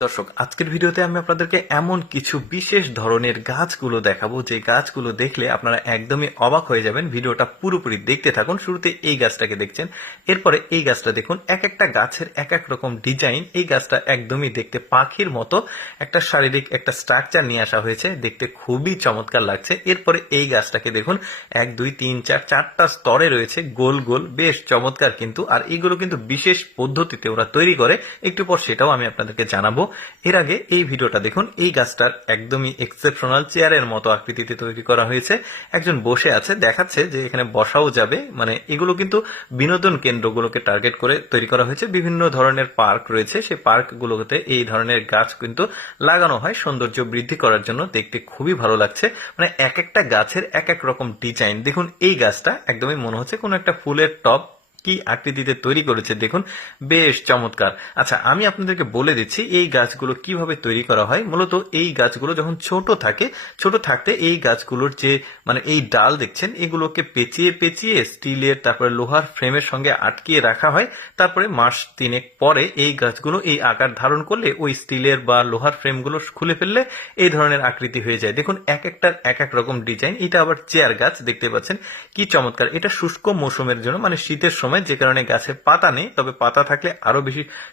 দর্শক, আজকের ভিডিওতে আমি আপনাদেরকে এমন কিছু বিশেষ ধরনের গাছগুলো দেখাবো যে গাছগুলো দেখলে আপনারা একদমই অবাক হয়ে যাবেন। ভিডিওটা পুরোপুরি দেখতে থাকুন। শুরুতে এই গাছটাকে দেখছেন, এরপরে এই গাছটা দেখুন। এক একটা গাছের এক এক রকম ডিজাইন। এই গাছটা একদমই দেখতে পাখির মতো একটা শারীরিক একটা স্ট্রাকচার নিয়ে আসা হয়েছে, দেখতে খুবই চমৎকার লাগছে। এরপরে এই গাছটাকে দেখুন, 1 2 3 4 4টা স্তরে রয়েছে, গোল গোল, বেশ চমৎকার কিন্তু। আর এগুলো কিন্তু বিশেষ পদ্ধতিতে ওরা তৈরি করে, একটু পর সেটাও আমি আপনাদেরকে জানাবো। এর আগে এই ভিডিওটা দেখুন, এই গাছটার একদমই এক্সেপশনাল চেয়ারের মতো আকৃতিতে তৈরি করা হয়েছে। একজন বসে আছে, দেখাচ্ছে যে এখানে বসাও যাবে। মানে এগুলো কিন্তু বিনোদন কেন্দ্রগুলোকে টার্গেট করে তৈরি করা হয়েছে। বিভিন্ন ধরনের পার্ক রয়েছে, সেই পার্কগুলোতে এই ধরনের গাছ কিন্তু লাগানো হয় সৌন্দর্য বৃদ্ধি করার জন্য। দেখতে খুবই ভালো লাগছে। মানে এক একটা গাছের এক এক রকম ডিজাইন। দেখুন এই গাছটা একদমই মনে হচ্ছে কোনো একটা ফুলের টব কি আকৃতিতে তৈরি করেছে, দেখুন বেশ চমৎকার। আচ্ছা, আমি আপনাদেরকে বলে দিচ্ছি এই গাছগুলো কিভাবে তৈরি করা হয়। মূলত এই গাছগুলো যখন ছোট থাকে, ছোট থাকতে এই গাছগুলোর যে মানে এই ডাল দেখছেন, এগুলোকে পেঁচিয়ে পেঁচিয়ে স্টিলের তারপরে লোহার ফ্রেমের সঙ্গে আটকিয়ে রাখা হয়। তারপরে মাস 3 পরে এই গাছগুলো এই আকার ধারণ করলে ওই স্টিলের বা লোহার ফ্রেমগুলো খুলে ফেললে এই ধরনের আকৃতি হয়ে যায়। দেখুন এক একটার এক এক রকম ডিজাইন। এটা আবার চেয়ার গাছ, দেখতে পাচ্ছেন কি চমৎকার। এটা শুষ্ক মৌসুমের জন্য, মানে শীতের সময়, যে কারণে গাছে পাতা নেই, তবে পাতা থাকলে আরো বেশি